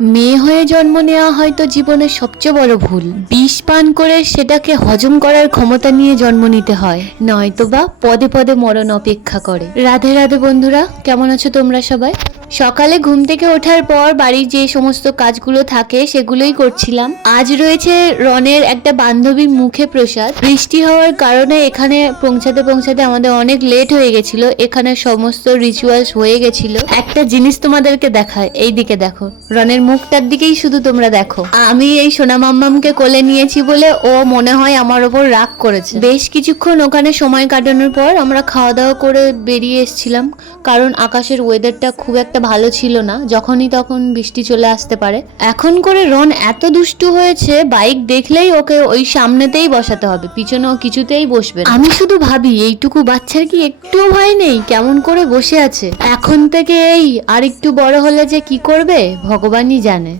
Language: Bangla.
মেয়ে হয়ে জন্ম নেওয়া হয়তো জীবনের সবচেয়ে বড় ভুল। বিষ পান করে সেটাকে হজম করার ক্ষমতা নিয়ে জন্ম নিতে হয়, নয়তোবা পদে পদে মরণ অপেক্ষা করে। রাধে রাধে বন্ধুরা, কেমন আছো তোমরা সবাই? সকালে ঘুম থেকে ওঠার পর বাড়ির যে সমস্ত কাজগুলো থাকে সেগুলোই করছিলাম। আজ রয়েছে রনের একটা বান্ধবীর মুখে প্রসাদ। বৃষ্টি হওয়ার কারণে এখানে পৌঁছাতে পৌঁছাতে আমাদের অনেক লেট হয়ে গেছিল। এখানে সমস্ত রিচুয়ালস হয়ে গেছিল। একটা জিনিস তোমাদেরকে দেখায়, এই দিকে দেখো, রনের মুখটার দিকেই শুধু তোমরা দেখো। আমি এই সোনা মাম্মামকে কোলে নিয়েছি বলে ও মনে হয় আমার ওপর রাগ করেছে। বেশ কিছুক্ষণ ওখানে সময় কাটানোর পর আমরা খাওয়া দাওয়া করে বেরিয়ে এসেছিলাম, কারণ আকাশের ওয়েদারটা খুব একটা ভালো ছিল না, যখনই তখন বৃষ্টি চলে আসতে পারে। এখন করে রন এত দুষ্টু হয়েছে, বাইক দেখলেই ওকে ওই সামনেতেই বসাতে হবে, পিছনে ও কিছুতেই বসবে না। আমি শুধু ভাবি এইটুকু বাচ্চার কি একটুও ভয় নেই, কেমন করে বসে আছে। এখন থেকে এই আর একটু বড় হলে যে কি করবে ভগবানই জানে।